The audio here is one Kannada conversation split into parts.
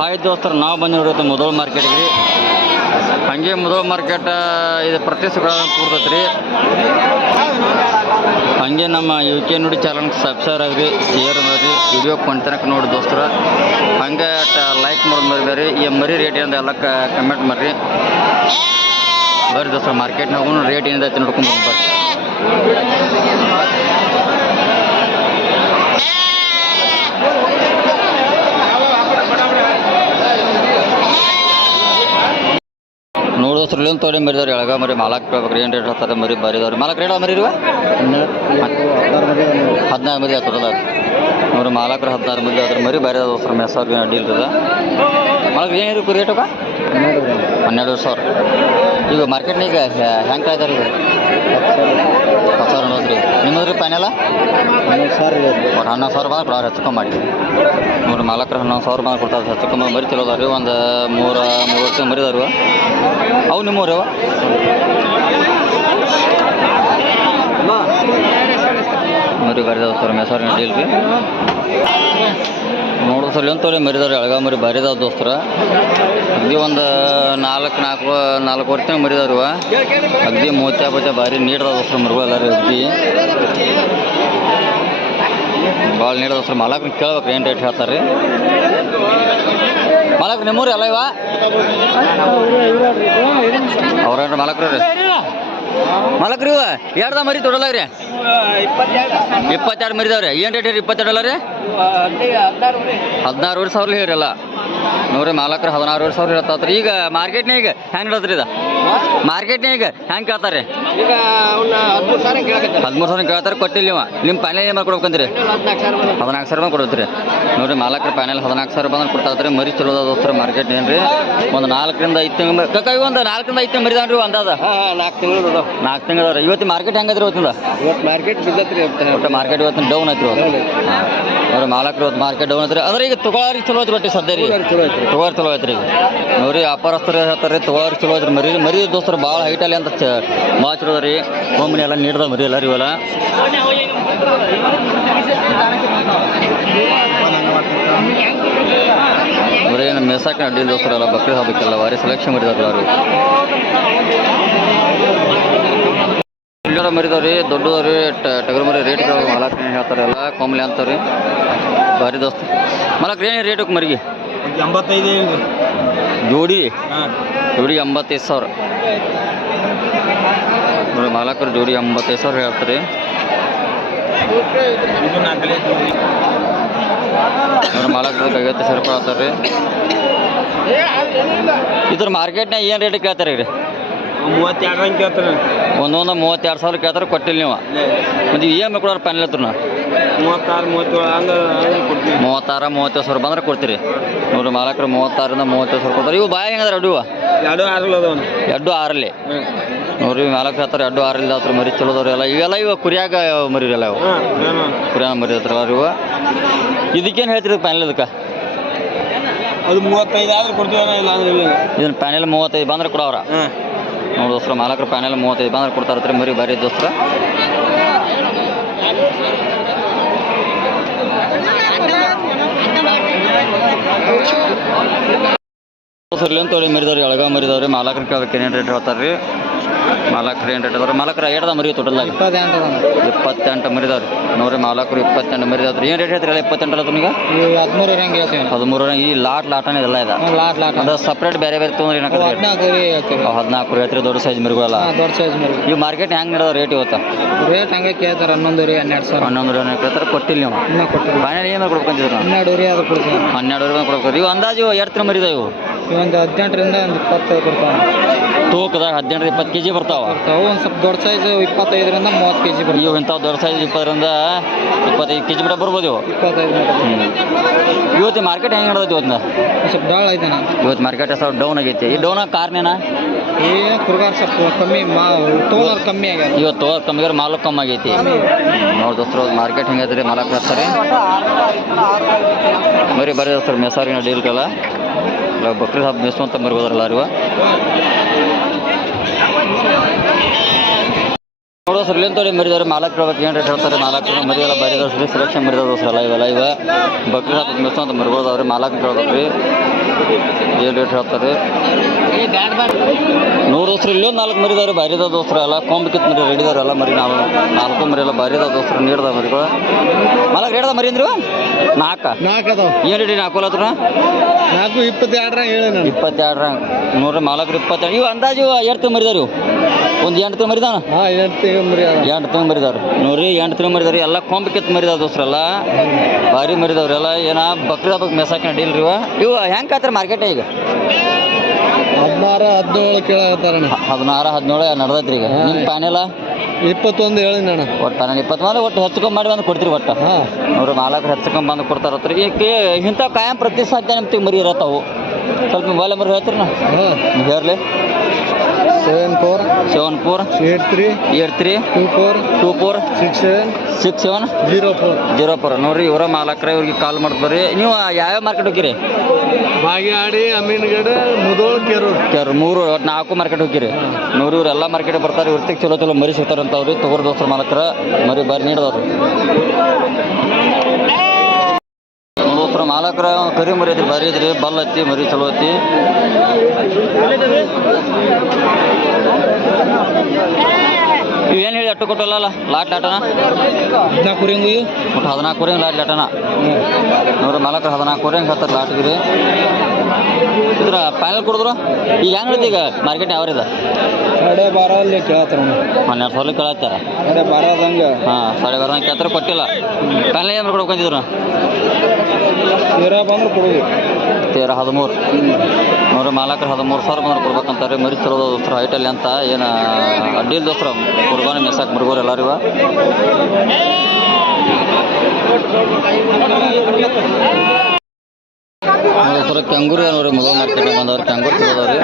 ಹಾಯ್ ದೋಸ್ತರು, ನಾವು ಬಂದಿರೋದು ಮುಧೋಳ ಮಾರ್ಕೆಟ್ಗೆ ರೀ. ಹಂಗೆ ಮುಧೋಳ ಮಾರ್ಕೆಟ್ ಇದು ಪ್ರತಿ ಶುಕ್ರವಾರ ಕೂರ್ತೈತೆ ರೀ. ಹಂಗೆ ನಮ್ಮ UK ನುಡಿ ಚಾನಲ್ಗೆ ಸಬ್ಸ್ಕ್ರೈಬ್ ಆಗಿರಿ, ಶೇರ್ ಮಾಡಿರಿ, ವಿಡಿಯೋ ಕೊಂತನಕ ನೋಡಿ ದೋಸ್ತರ. ಹಂಗೆ ಲೈಕ್ ಮಾಡೋದು ಮರಿಬೇರಿ. ಈ ಮರಿ ರೇಟ್ ಏನಿದೆ ಎಲ್ಲ ಕಮೆಂಟ್ ಮಾಡಿರಿ. ಬರ್ರಿ ದೋಸ್ತರ, ಮಾರ್ಕೆಟ್ನಾಗೂ ರೇಟ್ ಏನಿದೆ ಅಂತ ನೋಡ್ಕೊಂಡು ಬರ್ರಿ. ನೋಡಿ ದೋಸ್ರು, ಇಲ್ಲೊಂದು ತೊಡೆ ಮರಿದವ್ರಿ. ಎಳಗ ಮರಿ ಮಾಲಕ್ ಕೇಳ್ಬೇಕ್ರಿ, ಏನು ರೇಟ್ ಹೇಳ್ತಾರೆ ಮರಿ ಬರಿದವ್ರಿ. ಮಾಲಕ್ ರೇಟ್ ಮರಿ ಇರುವ 16 ಮರಿ ಆಗ್ತದಲ್ಲ ನೋಡ್ರಿ. ಮಾಲಕ್ರು 16 ಮರಿ ಅದ್ರ ಮರಿ ಬರಿದ ದೋಸ್ರು. ಮೆಸ್ಸವ್ರಿಗೆ ಅಡ್ಡಿ ಇರ್ತದ. ಮಾಲಕ್ ಏನಿರು ರೇಟುಗ 12,000. ಈಗ ಮಾರ್ಕೆಟ್ನಾಗ ಹೆಂಗೆ ಕಾಯ್ದಾರೆ ಈಗ 10,000 ನೋಡ್ರಿ. ನಿಮ್ಮದ್ರಿ ಪ್ಯಾನೆಲ್ಲ 11,000 ಬಂದ್ರೆ ಕೊಡೋರು, ಹೆಚ್ಚು ಕಮ್ಮಿ ಮಾಡಿ ನೋಡ್ರಿ. ಮಾಲಕ್ರು 11,000 ಬಂದು ಕೊಡ್ತಾರೆ, ಹೆಚ್ಚು ಕಮ್ಮಿ. ಮರಿ ಚಲೋ ಅದಾವ ರೀ. ಒಂದು ಮೂರು ವರ್ಷ ಮರಿ ಅದಾವ. ಅವು ನಿಮ್ಮವ್ರಿ ಅವ ಮರಿ ಬರಿದಾವ ಸರ್. ಮೆಸವ್ರಿಗೆ ಅಡ್ಡಿ ಇಲ್ರಿ. ನೋಡೋ ಸರ್, ಇಲ್ಲೊಂದು ತೊಡೆ ಮರಿದವ್ರಿ. ಎಳಗ ಮರಿ ಬರಿದಾವ ದೋಸ್ತರ. ಅಗದಿ ಒಂದು 4 ವರ್ಷ ಮರಿದವ್ರಿ. ಅಗದಿ 30 ಭಾರಿ ನೀಡ್ದಾವ ದೋಸ್ತರ ಮರಿಗಳು ಎಲ್ಲ ರೀ. ಅಗದಿ ಭಾಳ ನೀಡ್ದಾವ ದೋಸ್ತರ. ಮಾಲಕ್ರು ಕೇಳ್ಬೇಕು ಏನು ರೇಟ್ ಹೇಳ್ತಾರೆ ರೀ. ಮಾಲಕ್ರು ನಿಮ್ಮೂರಿ ಅಲ್ಲ ಇವ ಅವ್ರೇನ್ರಿ ಮಾಲಕ್ರು ರೀ. ಮಾಲಕ್ರು ಇವ ಎರಡ್ದ ಮರಿ ತೊಡಲ್ಲ ರೀ. 22 ಮರಿದಾವ್ರಿ. ಏನು ರೇಟ್ ರೀ? 22 ಅಲ್ಲ ರೀ. 16,000 ಹೇಳಿರಲ್ಲ ನೋಡ್ರಿ. ಮಾಲಕ್ರು 16,000 ಹೇಳ್ತಾತ್ರಿ. ಈಗ ಮಾರ್ಕೆಟ್ನಾಗ ಹೆಂಗೆ ಹೇಳತ್ರಿ? ಇದು ಮಾರ್ಕೆಟ್ನಾಗ ಹೆಂಗೆ ಕೇಳ್ತಾರೆ? 13,000 ಕೇಳ್ತಾರೆ. ಕೊಟ್ಟಿಲ್ಲ ನೀವು. ನಿಮ್ಮ ಪ್ಯಾನೆಲ್ ಏನು ಕೊಡ್ಬೇಕಂದ್ರಿ? 14,000 ಕೊಡ್ತೀರಿ ನೋಡ್ರಿ. ಮಾಲಕ್ರು ಪ್ಯಾನೆಲ್ 14,000 ಬಂದ್ರೆ ಕೊಡ್ತಾತ್ರಿ. ಮರಿ ಚಲೋ ಅದ ದೋಸ್ತರ. ಮಾರ್ಕೆಟ್ ಏನ್ರಿ ಒಂದು 4ರಿಂದ 5 ತಿಂಗಳು ಕಕ್ಕ. ಒಂದು 4ರಿಂದ 5 ತಿಂಗಳು ಮರಿದಾವ್ರಿ. ಅಂದಾದ 4 ತಿಂಗಳು ಅದಾವ್ರಿ. ಇವತ್ತು ಮಾರ್ಕೆಟ್ ಹೆಂಗದ್ರಿ? ಇವತ್ತಿಂದ ಮಾರ್ಕೆಟ್ ಬಿದ್ದತ್ರಿ. ಒಟ್ಟು ಮಾರ್ಕೆಟ್ ಇವತ್ತಿನ ಡೌನ್ ಐತ್ರಿ. ನೋಡ್ರಿ ಮಾಲಕ್ರು ಇವತ್ತು ಮಾರ್ಕೆಟ್ ಡೌನ್ ಐತ್ರಿ. ಅದ್ರ ಈಗ ತೊಗೊಳಾರಿ ಚಲೋ ಐತ್ರಿ. ಬಟ್ಟೆ ಸದ್ಯ ರೀ ತೊಗೊಳಾರಿ ಚಲೋ ಐತ್ರಿ. ಈಗ ನೋಡ್ರಿ ವ್ಯಾಪಾರಸ್ಥರು ಹೇಳ್ತಾರೆ ತೊಗೊಳಾರಿ ಚಲೋ ಐತ್ರಿ. ಮರಿ ದೋಸ್ತರು ಭಾಳ ಹೈಟಲ್ಲಿ ಅಂತ ಭಾಳ ಚಲೋ ಅದ ರೀ. ಒಮ್ಮೆ ಎಲ್ಲ ನೀಡ್ದ ಮರಿ ಎಲ್ಲ ರೀ ಇವೆಲ್ಲ. ಬರೀ ನಮ್ಮ ಮೆಸಾಕ ಅಡ್ಡಿ ದೋಸ್ತರೆಲ್ಲ ಬಕ್ರಿ ಹಬ್ಬಕ್ಕೆಲ್ಲ ಭಾರಿ ಸೆಲೆಕ್ಷನ್ ಮಾಡಿದಾರಲ್ಲ ರೀ. ಮರಿದವ್ರಿ ದೊಡ್ಡದವ್ರಿ. ಟಗರು ಮರಿ ರೇಟ್ಗಳು ಮಾಲಕ್ ಹೇಳ್ತಾರೆ ಎಲ್ಲ ಕೊಂಬ್ಲಿ ಅಂತಾವ್ರಿ. ಭಾರಿ ದೋಸ್ತ. ಮಾಲಕ್ ಏನು ರೇಟಕ್ಕೆ ಮರಿಗೆ? 85 ಜೋಡಿ 85,000 ನೋಡಿ. ಮಾಲಕರು ಜೋಡಿ 85,000 ಹೇಳ್ತಾರೆ ನೋಡಿ. ಮಾಲಕರು 50,000 ರೂಪಾಯಿ ಹೇಳ್ತಾರೆ ರೀ. ಇದ್ರ ಮಾರ್ಕೆಟ್ನಾಗ ಏನು ರೇಟ್ ಕೇಳ್ತಾರೆ ರೀ? 32 ಕೇಳ್ತಾರೆ. ಒಂದೊಂದು 32,000 ಕೇಳ್ತಾರೆ. ಕೊಟ್ಟಿಲ್ಲ ನೀವು. ಮತ್ತು ಏನು ಕೊಡೋರು ಪ್ಯಾನೆಲ್ ಹತ್ರ? 36 37 36,000 ಬಂದ್ರೆ ಕೊಡ್ತೀರಿ ನೋಡ್ರಿ. ಮಾಲಕರು 36ರಿಂದ 37,000 ಕೊಡ್ತಾರೆ. ಇವು ಬಾಯ ಹೆಂಗದಾರ? ಅಡ್ಡುವ 2 6 ನೋಡ್ರಿ. ಮಾಲಕರು ಹೇಳ್ತಾರೆ 2 6 ಇಲ್ದಾವ್ರಿ. ಮರಿ ಚಲೋದವ್ರಿ ಎಲ್ಲ. ಇವೆಲ್ಲ ಇವ ಕುರಿಯಾಗ ಮರಿ ಎಲ್ಲ ಇವು ಕುರಿಯಾಗ ಮರಿ ಹತ್ರಲ್ಲ ಇವ. ಇದಕ್ಕೇನು ಹೇಳ್ತೀರಿ ಪ್ಯಾನೆಲ್? ಇದಕ್ಕೆ ಅದು 35 ಆದ್ರೆ ಕೊಡ್ತೀವಿ. ಇದನ್ನ ಪ್ಯಾನೆಲ್ 35 ಬಂದ್ರೆ ಕೊಡವ್ರ ನೋಡಿ ದೋಸ್ತರ. ಮಾಲಕರು ಪ್ಯಾನೆಲ್ 35 ಬಂದ್ರೆ ಕೊಡ್ತಾರತ್ರಿ. ಮರಿ ಬರೀ ದೋಸ್ತರ. ಇಲ್ಲೊಂದು ತೊಳಿ ಮರಿದವ್ರಿ. ಎಳಗ ಮರಿದವ್ರಿ. ಮಾಲಕರು ಕೇಳ್ಬೇಕು ಏನೇನು ರೇಟ್ ಹೇಳ್ತಾರೆ ರೀ. ಮಾಲಕರು ಏನು ರೇಟ್ ಅದಾವ್ರಿ? ಮಾಲಕರು ಏಟದ ಮರಿ ಟೋಟಲ್ದಾಗ 28 ಮರಿದವ್ರಿ ನೋಡ್ರಿ. ಮಾಲಕರು 28 ಮರಿದವ್ರಿ. ಏನು ರೇಟ್ ಹೇಳ್ತೀರಲ್ಲ? 28 ಅಲ್ಲ ನಿಮಗೆ 13 ಈ ಲಾಟನೇ ಎಲ್ಲ ಇದೆ. ಅದು ಸಪ್ರೇಟ್ ಬೇರೆ ಬೇರೆ ತೊಗೊಂಡ್ರಿ 14 ಹೇಳ್ತೀರಿ. ದೊಡ್ಡ ಸೈಜ್ ಮರಿಗಳಲ್ಲ. ಈ ಮಾರ್ಕೆಟ್ ಹೆಂಗೆ ನಡೆದ ರೇಟ್? ಇವತ್ತು ರೇಟ್ ಹಂಗೆ ಕೇಳ್ತಾರೆ 11,000 ಕೇಳ್ತಾರೆ. ಕೊಟ್ಟಿಲ್ಲ ನೀವು. ಫೈನಲ್ ಏನು ಕೊಡ್ಬೇಕಂತಿದ್ರು? 12,000 ಕೊಡ್ಬೇಕು. ಇವು ಅಂದಾಜು ಎರಡು ತಿಂಗಳು ಮರಿದಾವೆ. ಇವು ಒಂದು 18ರಿಂದ 20 ಕೊಡ್ತಾವೆ. ತೂಕದಾಗ 18 20 kg ಬರ್ತಾವ. ಒಂದು ಸ್ವಲ್ಪ ದೊಡ್ಡ ಸೈಜ್ 25ರಿಂದ 30 kg ಬರ್ತಾವೆ. ಇವು ಇಂಥವು ದೊಡ್ಡ ಸೈಜ್ 20ರಿಂದ 25 kg ಬಿಡ ಬರ್ಬೋದು ಇವು. 25 ಇವತ್ತು ಮಾರ್ಕೆಟ್ ಹೆಂಗೆ ನಡೆದೈತಿ? ಇವತ್ತಿನ ಸ್ವಲ್ಪ ಡಾಳ್ ಐತೆ. ಇವತ್ತು ಮಾರ್ಕೆಟ್ ಸ್ವಲ್ಪ ಡೌನ್ ಆಗೈತಿ. ಈ ಡೌನ್ ಕಾರ್ನೇನ ಏನು ಕುರ್ಗಾರ ಸ್ವಲ್ಪ ಕಮ್ಮಿ ತೊಗೊಳೋರು ಕಮ್ಮಿ ಆಗ್ಯಾರ. ಇವತ್ತು ತೊಗೊಳೋರು ಕಮ್ಮಿ ಆಗ್ಯಾರ. ಮಾಲು ಕಮ್ಮಿ ಆಗೈತಿ ನೋಡಿ ದೋಸ್ತರು. ಮಾರ್ಕೆಟ್ ಹೆಂಗೈತ್ರಿ? ಮಾಲಕ್ ಬರ್ತಾರೆ ಬರೀ ದೋಸ್ತರು. ಮೆಸಾರಿನ ಡೀಲ್ಗೆಲ್ಲ ಬಕ್ರಿ ಹಬ್ಬ ಮೆಸ್ಸು ಮರಿ ಹೋದ್ರಲ್ಲ ಇವ. ನೋಡೋ ಸರ್ ಇಲ್ಲಿಂದ ತೊಳಿ ಮರಿದಾರೆ ಮಾಲಕ್ ಹೇಳ್ಬೇಕು ಏನು ರೇಟ್ ಹೇಳ್ತಾರೆ ಮಾಲಕ್ ಮರಿ ಎಲ್ಲ ಬರಿದವ್ರಿ ಸೆಲೆಕ್ಷನ್ ಮರಿದವ್ರು ಸರ್ ಇವೆಲ್ಲ ಇವ ಬಕ್ರಿ ಹಾಕಿ ಮಿಸ್ ಅಂತ ಮರಿಗೋದವ್ರಿ ಮಾಲಕ್ ಕೇಳ್ಬೇಕ್ರಿ ಏನು ರೇಟ್ ಹೇಳ್ತಾರೆ ನೂರು ದೋಸ್ರು ಇಲ್ಲೊಂದು 4 ಮರಿದವ್ರಿ ಬಾರಿದ ದೋಸ್ರು ಎಲ್ಲ ಕೊಂಬಿಕಿತ್ ಮರಿ ರೆಡಿದವ್ರು ಎಲ್ಲ ಮರಿ 4 ಮರಿ ಎಲ್ಲ ಬಾರಿದ ದೋಸ್ರು ನೀಡ್ದ ಮರಿಗಳು ಮಾಲಕ್ ರೇಟ್ದ ಮರಿ ಅಂದ್ರಿ 4 ಅದಾವ ಏನು ರೇಟಿ ಹಾಕೋಲತ್ರ 422 ಹೇಳಿ ನಾನು 22 ನೋಡ್ರಿ ಮಾಲಕ್ರು 22 ಇವು ಅಂದಾಜು ಎಷ್ಟು ಮರಿದಾರಿ ಇವು ಒಂದು 8 ತಿಂಗಳು ಮರಿದಾನ 8 ತಿಂಗಳು ಮರಿ 8 ತಿಂಗಳು ಮರಿದವ್ರು ನೋಡ್ರಿ 8 ತಿಂಗಳು ಮರಿದವ್ರಿ ಎಲ್ಲ ಕೊಂಬಿಕಿತ್ ಮರಿದಾವ ದೋಸ್ರಲ್ಲ ಭಾರಿ ಮರಿದವ್ರಿ ಎಲ್ಲ ಏನ ಬಕ್ರಿ ಹಬ್ಬಕ್ಕೆ ಮೆಸಾಕ ನಡೀಲ್ರಿ ಇವು ಹೆಂಗೆ ಕಾಯ್ತಾರೆ ಮಾರ್ಕೆಟ್ ಈಗ 16 17 ಕೇಳತ್ತಾರಣ್ಣ 16 17 ನಡ್ದೈತ್ರಿ ಈಗ ನಿಮ್ಮ ಪ್ಯಾನೆಲ್ಲ 21 ಹೇಳಿ ನಾನು ಒಟ್ಟು ಪ್ಯಾನೆಲ್ 20 ಒಟ್ಟು ಹೆಚ್ಚುಕೊಂಡ್ ಮಾಡಿ ಬಂದು ಕೊಡ್ತೀರಿ ಒಟ್ಟು ನೋಡ್ರಿ ಮಾಲಕ್ರು ಹೆಚ್ಚುಕೊಂಡ್ ಬಂದು ಕೊಡ್ತಾರತ್ರಿ ಈಗ ಇಂಥ ಕಾಯಂ ಪ್ರತಿ ಸಾಧ್ಯ ನಿಮ್ಗೆ ಮರಿ ಇರತ್ತಾವು ಸ್ವಲ್ಪ ಮೊಬೈಲ್ ನಂಬರ್ ಹೇಳ್ತೀರಿ ನಾ ಹೇರ್ಲಿ 74 73 83 24 67 04 ನೋಡ್ರಿ ಇವರ ಮಾಲಕ್ರ ಇವ್ರಿಗೆ ಕಾಲ್ ಮಾಡ್ತಾರೆ ನೀವು ಯಾವ್ಯಾವ ಮಾರ್ಕೆಟ್ ಹೋಗಿರಿ ಬಾಗಿಯಾಡಿ ಅಮೀನ್ಗಡ ಮುದೋಳ್ ಕೆರೂರು 3 ಒಟ್ಟು 4 ಮಾರ್ಕೆಟ್ ಹೋಗಿರಿ ನೋಡ್ರಿ ಇವ್ರು ಎಲ್ಲ ಮಾರ್ಕೆಟ್ ಬರ್ತಾರೆ ಇವ್ರಿಗೆ ಚಲೋ ಮರಿ ಸಿಗ್ತಾರಂತ ಅವ್ರಿಗೆ ತಗೋರ್ ದೋಸ್ತರ ಮಾಲಕ್ರ ಮರಿ ಬಾರಿ ನೀಡದವ್ರು ನೋಡೋಸ್ರ ಮಾಲಕ್ರ ಕರಿ ಮರಿ ಐತ್ರಿ ಬಾರಿ ಐತ್ರಿ ಬಲ್ ಐತಿ ಮರಿ ಚಲೋ ಐತಿ ಇವೇನು ಹೇಳಿ ಅಟ್ಟು ಕೊಟ್ಟಲ್ಲ ಲಾಟ್ ಲಾಟನ 14 ರಿಂಗು ಒಟ್ಟು 14 ರಿಂಗ್ ಲಾಟ್ ಲಾಟನ ನೋಡ್ರಿ ಮಾಲಕ್ರ 14 ರಿಂಗ್ ಹತ್ತಾರೆ ಲಾಟ್ಗಿರಿ ಇದ್ರ ಫೈನಲ್ ಕೊಡಿದ್ರು ಈಗ ಹೆಂಗೆ ಹೇಳ್ತಿ ಈಗ ಮಾರ್ಕೆಟ್ ಯಾವ ಇದೆ 12.5 ಅಲ್ಲಿ ಕೇಳತ್ತಾರ 12 ಸಾವಿರ ಕೇಳತ್ತಾರ 12.5 ಹಂಗೆ ಹಾಂ 12.5 ಕೇಳ್ತಾರೆ ಕೊಟ್ಟಿಲ್ಲ ಫೈನಲ್ ಏನು ಕೊಡ್ಕೊಂಡಿದ್ರು ತೀರಾ ಬಂದ್ರೆ ಕೊಡೋದು 13 ನೋಡ್ರಿ ಮಾಲಕ್ರ 13,000 ಬಂದ್ರೆ ಕೊಡ್ಬೇಕಂತಾರೆ ಮರಿ ಚಲೋ ದೋಸ್ತರ ಹೈಟಲ್ಲಿ ಅಂತ ಏನು ಅಡ್ಡಿಲ್ ದೋಸ್ತರ ಕುರ್ಬಾನಿ ಮೆಸಾಕ್ ಮುರುಗೋರು ಎಲ್ಲರಿವ ಸರ್ ಕೆಂಗೂರು ನೋಡ್ರಿ ಮೊದಲು ಮಾರ್ಕೆಟ್ ಬಂದವ್ರು ಕೆಂಗೂರು ಸಿಗೋದವ್ರಿ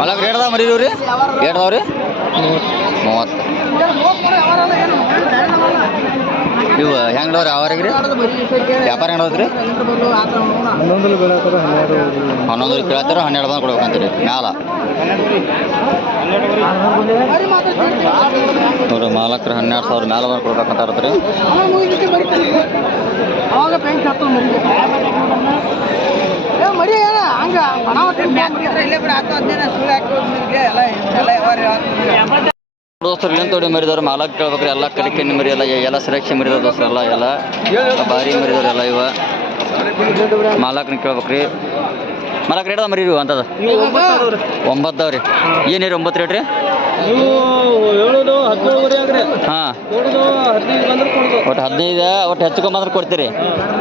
ಮಾಲಕ್ರ ಏಡ್ದ ಮರಿದವ್ರಿ ಏಡ್ದವ್ರಿ 30 ಇವು ಹೆಂಗೆ ನೋಡ್ರಿ ಅವರಿಗೆ ವ್ಯಾಪಾರ ಹೆಂಗದ್ರಿ 11 ಕೇಳ್ತಾರ 12 ಬಂದು ಕೊಡ್ಬೇಕಂತೀರಿ ಮ್ಯಾಲ ನೋಡ್ರಿ ಮಾಲಕ್ರ 12,000 ಮ್ಯಾಲ ಬಂದು ಕೊಡ್ಬೇಕಂತಾರತ್ರಿ ದೋಸ್ತರು ಏನು ತೋಡಿ ಮರಿದವ್ರು ಮಾಲಕ್ ಕೇಳ್ಬೇಕ್ರಿ ಎಲ್ಲ ಕಡಿಕೆಣ್ಣಿ ಮರಿ ಎಲ್ಲ ಸೆಲೆಕ್ಷನ್ ಮರಿದವ್ರು ದೋಸ್ತರೆಲ್ಲ ಎಲ್ಲ ಭಾರಿ ಮರಿದವ್ರು ಎಲ್ಲ ಇವ ಮಾಲಕ್ನ ಕೇಳ್ಬೇಕ್ರಿ ಮಾಲಕ್ ರೇಟ್ ಮರಿ ಇವು ಅಂತದ 9 ಅವ್ರಿ ಏನಿರಿ 9 ರೇಟ್ ರೀ ಹಾಂ ಒಟ್ಟು 15 ಒಟ್ಟು ಹೆಚ್ಚುಕೊಂಬಂದ್ರೆ ಕೊಡ್ತೀರಿ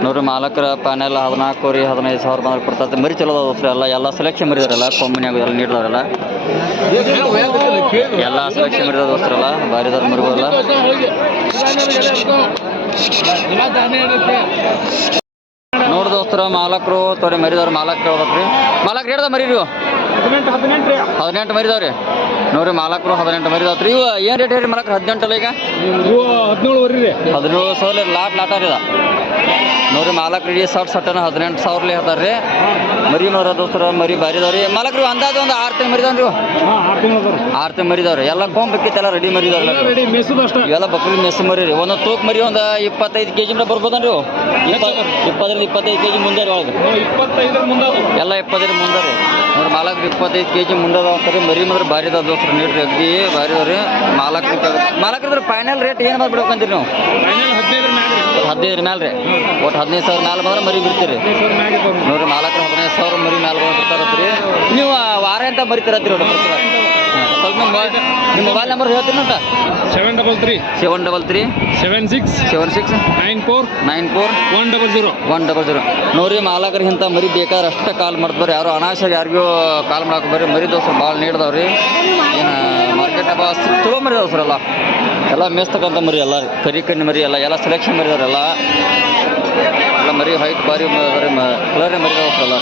ನೋಡ್ರಿ ಮಾಲಕ್ರ ಪ್ಯಾನೆಲ್ಲ 14 ರೀ 15,000 ಬಂದ್ರೆ ಕೊಡ್ತಾರೆ ಮರಿ ಚಲೋ ದೋಸ್ರಿ ಎಲ್ಲ ಸೆಲೆಕ್ಷನ್ ಮರಿದವ್ರಲ್ಲ ಕೊಂಬನಿಯಾಗ ಎಲ್ಲ ನೀಡಿದವ್ರಲ್ಲ ಎಲ್ಲ ಸೆಲೆಕ್ಷನ್ ಮರಿದ ದೋಸ್ರಲ್ಲ ಬಾರಿದವ್ರ ಮರಿಗೋಲ್ಲ ನೋಡಿ ದೋಸ್ತರ ಮಾಲಕರು ತೋರಿ ಮರಿದವ್ರು ಮಾಲಕ್ ಕೇಳ್ಬೇಕ್ರಿ ಮಾಲಕ್ ರೇಟ್ದ ಮರಿ ನೀವು 18 ಮರಿದವ್ರಿ ನೋಡ್ರಿ ಮಾಲಕರು 18 ಮರಿದವ್ರಿ ಇವು ಏನು ರೇಟ್ ಹೇಳಿ ಮಾಲಕ್ರು 18 ಅಲ್ಲ ಈಗ 17,000 ಲಾಟಾರಿದ ನೋಡ್ರಿ ಮಾಲಕ್ರು ಇಡೀ ಸಟ್ಟನ 18,000 ಹೇಳ್ತಾರೆ ರೀ ಮರಿ ನೋಡ್ರ ದೋಸ್ತರ ಮರಿ ಬಾರಿದವ್ರಿ ಮಾಲಕ್ರು ಅಂದಾಜು ಒಂದು 6 ತಿಂಗಳು ಮರಿದವ್ರಿ 6 ತಿಂಗಳು ಮರಿದವ್ರಿ ಎಲ್ಲ ಕೊಂಬಿಕ್ಕಿತ್ತೆಲ್ಲ ರೆಡಿ ಮರಿದವ್ರಿ ಇವೆಲ್ಲ ಬಕ್ರಿ ಮೆಸ್ ಮರಿ ರೀ ಒಂದೊಂದು ತೂಕ ಮರಿ ಒಂದು 25 kg ಬರ್ಬೋದನ್ರಿ 20-25 kg ಮುಂದೆ ರೀ ಒಳಗೆ ಎಲ್ಲ 25 ಮುಂದೆ ರೀ ನೋಡ್ರಿ ಮಾಲಕ್ರು 25 kg ಮುಂದದ ಅಂತಾರೆ ಮರಿ ಮಾತ್ರ ಬಾರಿದ ದೋಸ್ರು ನೀಡ್ರಿ ಅಗ್ದಿ ಬಾರಿದವ್ರಿ ಮಾಲಕ್ರದ್ರ ಫೈನಲ್ ರೇಟ್ ಏನು ಮಾಡ್ಬಿಡ್ಬೇಕಂತೀರಿ ನೀವು 15 ಮ್ಯಾಲೆ ರೀ ಒಟ್ಟು 15,000 ಮ್ಯಾಲೆ ಬಂದ್ರೆ ಮರಿ ಬಿಡ್ತೀರಿ ನೋಡ್ರಿ ಮಾಲಕ್ರು 15,000 ಮರಿ ಮ್ಯಾಲೆ ಬಂದು ಬಿಡ್ತಾರತ್ರಿ ನೀವು ವಾರ ಅಂತ ಮರಿತೀರತ್ರಿ ನೋಡ್ರಿ ಸ್ವಲ್ಪ ನಿಮ್ಮ ಮೊಬೈಲ್ ನಂಬರ್ ಹೇಳ್ತೀನಿ ಅಂತ 733 76 94 100 ನೋಡ್ರಿ ಮಾಲಕರು ಇಂಥ ಮರಿ ಬೇಕಾದ್ರೆ ಅಷ್ಟೇ ಕಾಲ್ ಮಾಡ್ತಾರೆ ಯಾರು ಅನಾಶಾಗಿ ಯಾರಿಗೂ ಕಾಲ್ ಮಾಡಕ್ಕೆ ಬರ್ರಿ ಮರಿ ದೋಸ್ರು ಭಾಳ ನೀಡ್ದವ್ರಿ ಏನು ಮಾರ್ಕೆಟ್ ಹಬ್ಬ ಚಲೋ ಮರಿ ದೋಸ್ರಲ್ಲ ಎಲ್ಲ ಮೇಸ್ತಕ್ಕಂಥ ಮರಿ ಎಲ್ಲ ಕರಿ ಕಣ್ಣಿ ಮರಿ ಎಲ್ಲ ಸೆಲೆಕ್ಷನ್ ಮರಿದವ್ರೆಲ್ಲ ಎಲ್ಲ ಮರಿ ಹೈಟ್ ಬಾರಿ ಕಲರೇ ಮರಿ ದೋಸ್ರಲ್ಲ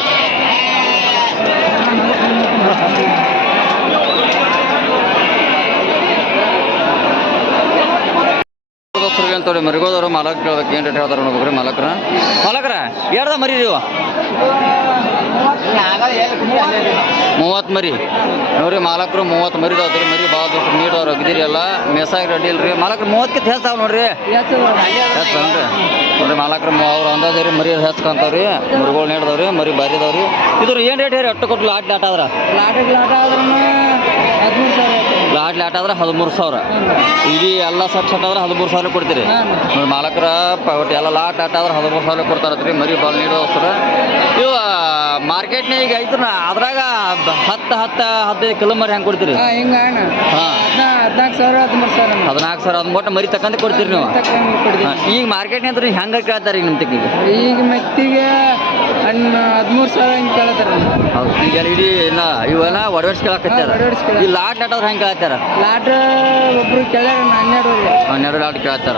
ದೋಸ್ತರಿಗೆ ಅಂತೇಳಿ ಮರಿಗೋದವರು ಮಾಲಕ್ ಕೇಳ್ಬೇಕು ಏನು ರೇಟ್ ಹೇಳ್ತಾರೆ ನೋಡ್ಬೇಕ್ರಿ ಮಾಲಕ್ರ ಎರಡ ಮರಿ ನೀವು 30 ಮರಿ ನೋಡ್ರಿ ಮಾಲಕರು 30 ಮರಿ ಇದಾವ್ರಿ ಮರಿ ಭಾಳ ದೋಸ್ತ ನೀಡೋರು ಅಗದಿರಿ ಎಲ್ಲ ಮೇಸಾಗಿ ರೆಡಿ ಇಲ್ರಿ ಮಾಲಕ್ರು 30 ಹೆಚ್ಚಾವ್ ನೋಡ್ರಿ ಹೆಚ್ಚನ್ರಿ ನೋಡ್ರಿ ಮಾಲಕ್ರು ಅವ್ರು ಅಂದಾಜರಿ ಮರಿ ಹೆಚ್ಚಕಂತಾವ್ರಿ ಮರಿಗಳು ನೀಡ್ದವ್ರಿ ಮರಿ ಬಾರಿ ಇದಾವ್ರಿ ಇದ್ರ ಏನು ರೇಟ್ ಹೇಳಿ ಅಟ್ಟು ಕೊಟ್ಟು ಲಾಟ್ ಆದ್ರ ಲಾಟ್ ಆದ್ರೆ 13,000 ಇಡೀ ಎಲ್ಲ ಸಟ್ ಆದ್ರೆ 13,000 ಕೊಡ್ತೀರಿ ನೋಡಿ ಮಾಲಕರ ಒಟ್ಟು ಎಲ್ಲ ಲಾಟ್ ಆದ್ರೆ 13,000 ಕೊಡ್ತಾರತ್ರಿ ಮರಿ ಭಾಳ ನೀಡೋಸ್ತರ ಇವ ಮಾರ್ಕೆಟ್ನಾಗ ಈಗ ಐತ್ರನ ಅದ್ರಾಗ 10-15 ಕಿಲೋ ಮರಿ ಹೆಂಗೆ ಕೊಡ್ತೀರಿ ಹಿಂಗ ಹಾಂ 14,000 ಅದು ಮೊಟ್ಟ ಮರಿ ತಕ್ಕಂತ ಕೊಡ್ತೀರಿ ನೀವು ಈಗ ಮಾರ್ಕೆಟ್ನಾಗ ಅಂದ್ರೆ ಹೆಂಗೆ ಕೇಳ್ತಾರೆ ಈಗ ನಿಮ್ಮ ತೆಗಿಗೆ ಈಗ ಮೆತ್ತಿಗೆ 13,000 ಹಿಂಗೆ ಕೇಳತ್ತಾರ ಹೌದು ಈಗ ಇಡೀ ಇವೆಲ್ಲ ಒಡವರ್ಸ್ ಕೇಳಕತ್ತಾರ ಈ ಲಾಟ್ ಆಟೋದ್ರೆ ಹೆಂಗೆ ಕೇಳ್ತಾರ ಲಾಟ್ ಒಬ್ರು ಕೇಳ್ಯಾರ 12 ಲಾಟ್ ಕೇಳ್ತಾರ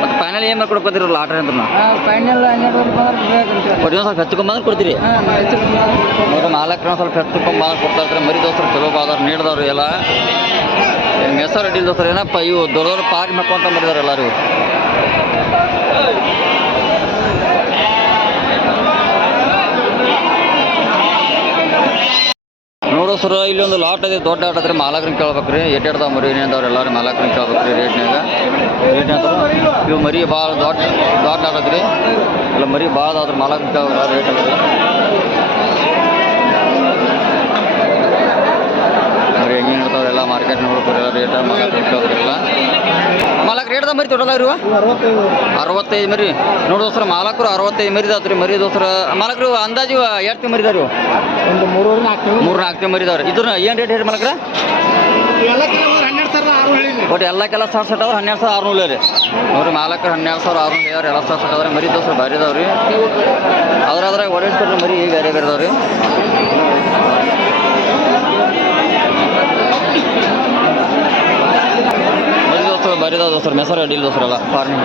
ಮತ್ತು ಫೈನಲ್ ಏನು ಮಾಡಿ ಕೊಡ್ಕೋತೀರಿ ಲಾಟ್ರಿ ಅಂತ ಫೈನಲ್ 12 ಒಟ್ಟು ಸ್ವಲ್ಪ ಹೆಚ್ಚುಕೊಂಬಂದ್ರೆ ಕೊಡ್ತೀರಿ ಮತ್ತು ಮಾಲಕ್ರ ಸ್ವಲ್ಪ ಹೆಚ್ಚುಕೊಂಬಂದ್ರೆ ಕೊಡ್ತಾರೆ ಮರಿ ದೋಸ್ತರು ಚಲೋ ಬಾದವ್ರು ನೀಡ್ದವ್ರು ಎಲ್ಲ ಹೆಸರು ಅಡ್ಡಿಲ್ಲ ದೋಸ್ತರು ಏನಪ್ಪ ಇವು ದೊಡ್ಡ ಪಾರಿ ಮಾಡ್ಕೊಂತ ಮರಿದಾರೆ ಎಲ್ಲರೂ ನೋಡೋ ಸರ್ ಇಲ್ಲಿ ಒಂದು ಲಾಟ್ ಇದೆ ದೊಡ್ಡ ಆಟ ಅದ್ರಿ ಮಾಲಕ್ರನ್ನ ಕೇಳ್ಬೇಕ್ರಿ ಎಡ್ಡಾಡ್ದ ಮರಿ ಏನೇದವ್ರು ಎಲ್ಲರೂ ಮಾಲಕ್ರನ್ನ ಕೇಳ್ಬೇಕ್ರಿ ರೇಟ್ನಾಗ ಇವು ಮರಿ ಭಾಳ ದೊಡ್ಡ ಆಟದ್ರಿ ಇಲ್ಲ ಮರಿ ಭಾಳ ಅದ್ರ ಮಾಲಕ್ರನ್ನ ಕೇಳ್ಬೇಕ ರೇಟ್ ಅದ್ರಿ ಮರಿ ಹೆಂಗೆ ಇರ್ತಾವ್ರೆಲ್ಲ ಮಾರ್ಕೆಟ್ ನೋಡ್ಕೊರಿ ಎಲ್ಲ ರೇಟ ಮಾಲಕ್ರನ್ನ ಕೇಳ್ಬೇಕ್ರಿಲ್ಲ ಮಾಲಕ್ ರೇಟ್ದ ಮರಿ ತೊಡಲ್ಲ ಇರುವ 65 ಮರಿ ನೋಡಿ ದೋಸ್ರ ಮಾಲಕರು 65 ಮರಿ ಇದಾವ್ರಿ ಮರಿ ದೋಸ್ರ ಮಾಲಕರು ಅಂದಾಜು ಎಷ್ಟು ಮರಿದಾರಿ ಒಂದು 3-4 ಮರಿ ಇದಾವ್ರಿ ಇದ್ರ ಏನು ರೇಟ್ ಹೇಳಿ ಮಾಲಕ್ರ ಒಟ್ಟು ಎಲ್ಲ ಕೆಲಸ ಸಟ್ ಅವ್ರು 12,600 ರೀ ನೋಡ್ರಿ ಮಾಲಕರು 12,600 ಎಲ್ಲ ಸಟ್ ಅದಾವ್ರಿ ಮರಿ ದೋಸ್ರ ಭಾರಿ ಇದಾವ್ರಿ ಅದ್ರಾಗ ಒಡೆಸ್ಕೊಡ್ರಿ ಮರಿ ಬೇರೆ ಬೇರೆ ಇದಾವ್ರಿ ಮರಿ ದೋಸ್ತರು ಭಾರಿ ಇದಾವ ದೋಸ್ತರು ಮೆಸರು ಅಡ್ಡಿಲ್ಲ ದೋಸ್ತರಲ್ಲ ಫಾರ್ಮಿಂಗ್